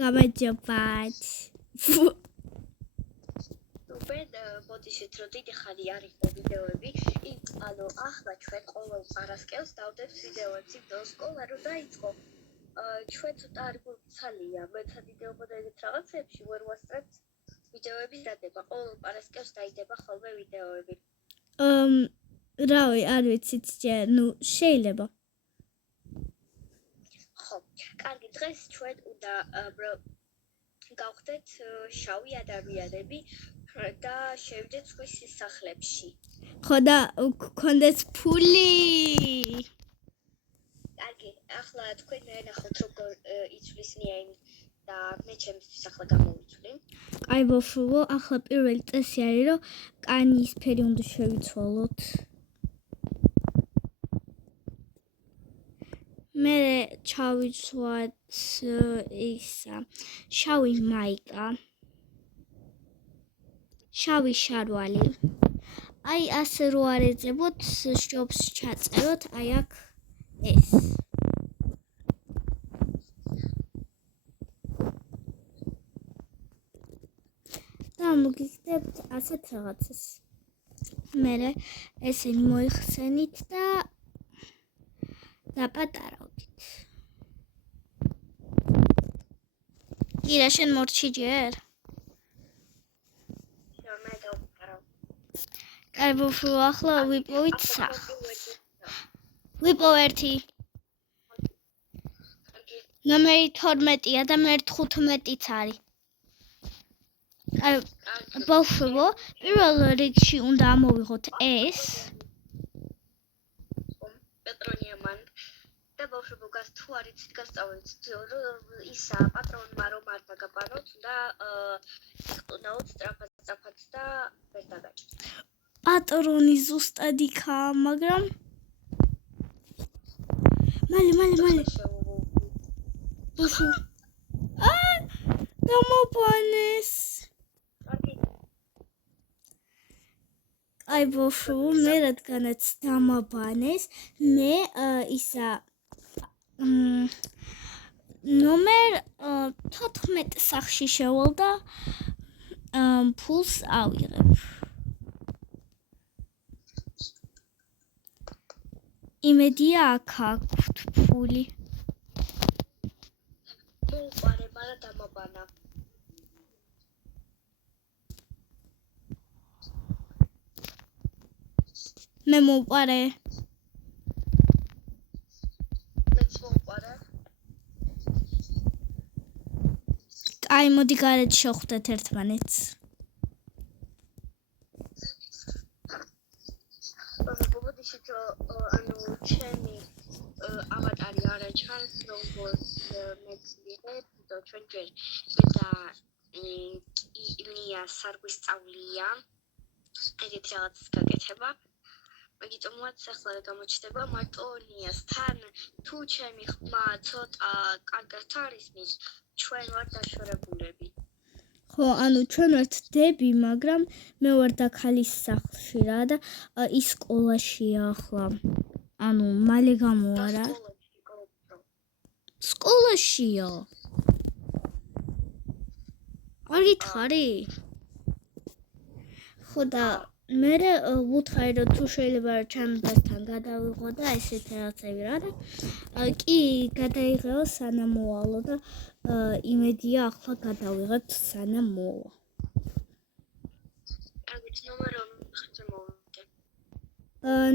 გამარჯობათ. Super, ბოდიშით რომ დიდი ხანი არის ვიდეოები, ანუ ახლა ჩვენ ყოველ პარასკევს დავდებს ვიდეოებს იმდენ სკოლა რომ დაიწყო. ჩვენ ცოტა არ გვცალია, მეცად იდეობოდა ეგეთ რაღაცებში ვერ ვასწრებთ ვიდეოების დადება. ყოველ პარასკევს დაიდება ხოლმე ვიდეოები. რავი, არ ვიცით ჯერ, შეიძლება. ხო, კარგი, დღეს ჩვენ უნდა გავხდეთ შავი ადამიანები და შევიდეთ სხვის სახლებში. ხო და გქონდეს ფული. კარგი, ახლა თქვენ ნახოთ როგორ იცვლის ნიაინი და მე ჩემთვის ახლა გამოვიცვლი. კაი ბავშვო, ახლა პირველი წესი არის რომ კანის ფერი უნდა შევიცვალოთ. მე ჩავიცვათ ისა შავი მაიკა. შავი შარვალი. აი ასე რო არ ეძებოთ, შობს ჩაწეროთ, აი აქ ეს. და მოგიხდებთ ასეთ რაღაცას. მერე ესე მოიხსენით და დაპატარავდით. კირა შენ მორჩი ჯერ? მე დავკარავ. კაი ბავშვო, ახლა ვიპოვით სახლს. ვიპოვ ერთი. ნომერი 12-ია და მე 15-იც არის. კაი ბავშვო, პირველ რიგში უნდა ამოვიღოთ ეს. პეტრონია მან და ბავშვებო გას თუ არ იცით გასწავლეთ ისა პატრონმა რომ არ დაგაბანოთ და იყვნაოთ სწრაფად და ვერ დაგაჭირთ. პატრონი ზუსტად იქაა, მაგრამ მალე ბავშვო გამოპანეს. აი ბავშვო, მე რადგანაც დამაბანეს, მე ისა ნომერ 14 სახლში შევალ და ფულს ავიღებ. იმედია აქ აქვთ ფული. მოუყარე, მაგრამ დამაბანა. მე მოუყარე. მეც მოუყარე. კაი, მოდი გარეთ შევხვდეთ ერთმანეთს. ბოდიშით ანუ ჩემი ავატარი არა ჩანს, როგორც მეც ვიღებ და ჩვენ ჯერ მე და ილია სარგვისწავლია. ეგეთი რაღაცის გაკეთება. მაგიტომაც ახლა გამოჩნდება მარტო ნიასთან თუ ჩემი ხმა ცოტა კარგად არის მის ჩვენ ვარ დაშორებულები. ხო, ანუ ჩვენ ვართ დები, მაგრამ მე ვარ და ქალის სახლში რა და ის სკოლაშია ახლა. ანუ მალე გამოვა რა. სკოლაშია. არ გითხარი? ხო და მე ვუთხარი რომ თუ შეიძლება ჩამბასთან გადავიღო და ესეთ რაღაცები რა და კი გადაიღეო სანამ მოვალო და იმედია ახლა გადავიღებთ სანამ მოვა. აგეთ ნომერი ხეთე მოვიდე.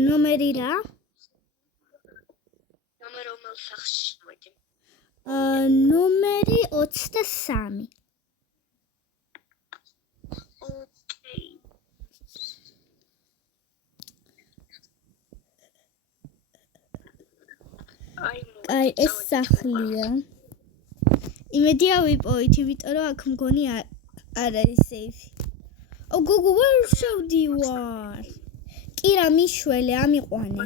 ნომერი რა? ნომერი რომელ სახლში მოვიდე? ნომერი 23. აი ეს სახლია. იმედია ვიპოვით, იმიტომ რომ აქ მგონი არ არის სეიფი. გოგო, ვერ შევდივარ. კირა მიშველი, ამიყვანე.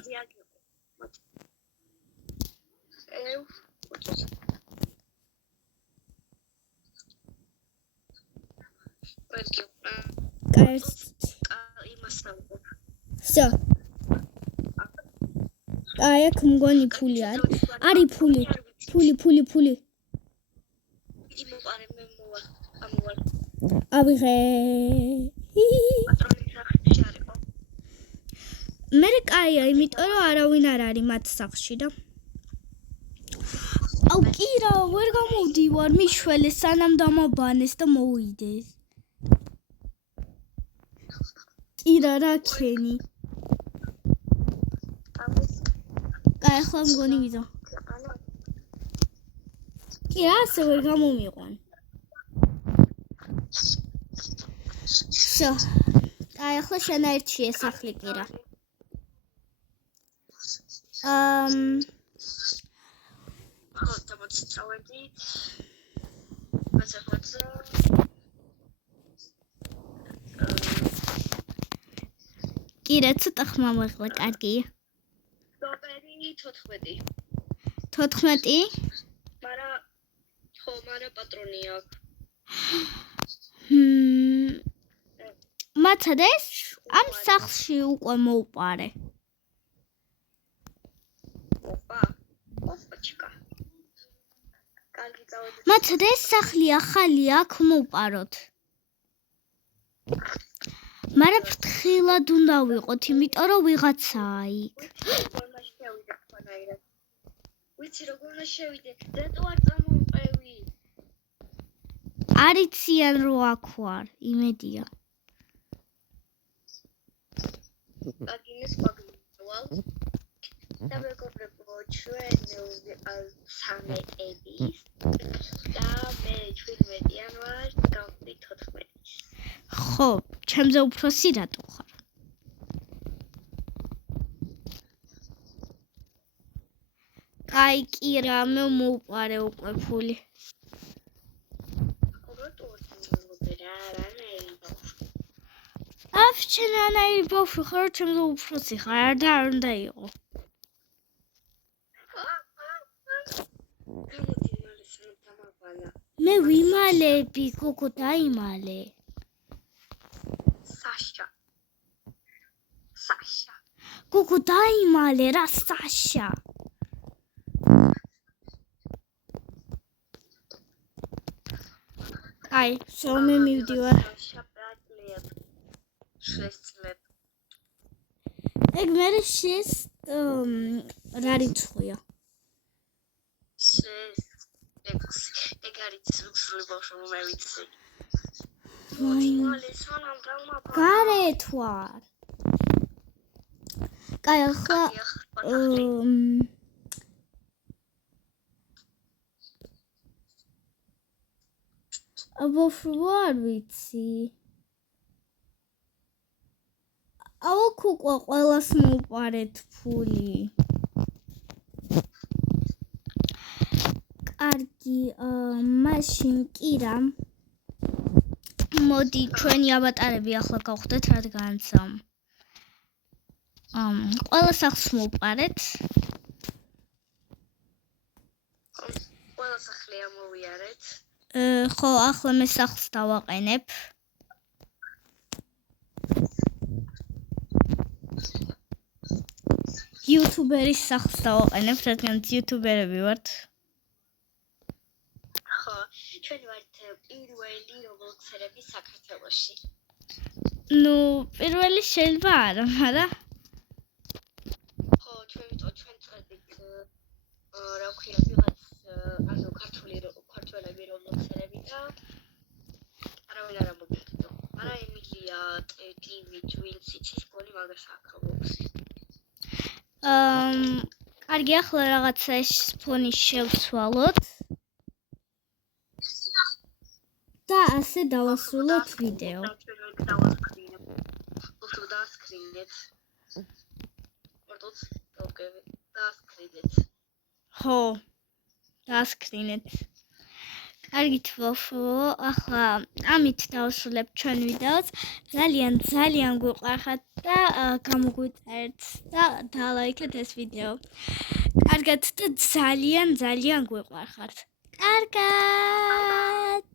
კაი, იმას ნავგო. всё. აი აქ მგონი ფული არის. არის ფული. დიდი მოყარე მე ამოვარ ავიღე პატრონის სახში არისო მე კაია იმიტომ რომ არავინ არ არის მათ სახში და აუ კირა ვერ გამოვდივარ მიშველე სანამ დამაბანეს და მოვიდეს კირა რა ქენი კაი ახლა მგონი ვიზა კირა ასე ვერ გამომიყვან შო კაი ახლა შენაერთში ესახლი კირა ხო დამოწავედით მასახოც კირა ცოტა ხმა მოხლა კარგია დოპერი 14 მაგრამ პატრონი აქვს მაცადეს ამ სახლში უკვე მოუპარე ოპაჩკა კარგი წავედი მაცადეს სახლი ახალი აქ მოუპაროთ მაგრამ ფრთხილად უნდა ვიყოთ იმიტომ რომ ვიღაცაა იქ ვიცი როგორ უნდა შევიდე რატო არ წამოვყევი არიციან რო აქ ვარ იმედია აგინეს მაგვალ და მეგობრებო ჩვენ სამეტების და მე 17 იანვარს გავხდი 14 ხო ჩემზე უფროსი რატო ხარ კაი კირა მე მოუპარე უკვე ფული ჩენ ანაირი ბავშვი ხარ ჩემზე უფროსი ხარ და არ უნდა იყო მე ვიმალები გოგო დაიმალე საშა გოგო დაიმალე რა საშა აი შომე მივდივარ ეგ მე შეს რა რიცხვია ეგ არის სული ბავშვი მე ვიცი გარეთ ვარ კაი ახლა ბავშვი ვარ ვიცი აუ კუკა ყველას მოუპარეთ ფული კარგი მაშინ კირა მოდი ჩვენი აბატარები ახლა გავხდეთ რადგანაც ყველა სახლს მოუპარეთ ყველა სახლი ამოვიარეთ ხო ახლა მე სახლს დავაყენებ იუთუბერის სახლს დავაყენებ რადგანაც იუთუბერები ვართ ხო ჩვენ ვართ პირველი რობლოქსერები საქართველოში ნუ პირველი შეიძლება არა მაგრამ ხო ჩვენ წვეთით რა ქვია ვიღაც ანუ ქართველები რობლოქსერები და არავინ არ ამოგიდგა არა ემილია ტივი ტვინსიცის გოლი მაგას აქვს რობლოქსი კარგი ახლა რაღაცა ეს ფონი შევცვალოთ და ასე დავასრულოთ ვიდეო ხო დასკრინეთ კარგით ბავშვო ახლა ამით დავასრულებ ჩვენ ვიდეოს ძალიან გვიყვარხართ და გამოგვიწერეთ და დალაიქეთ ეს ვიდეო კარგად და ძალიან გვიყვარხართ კარგად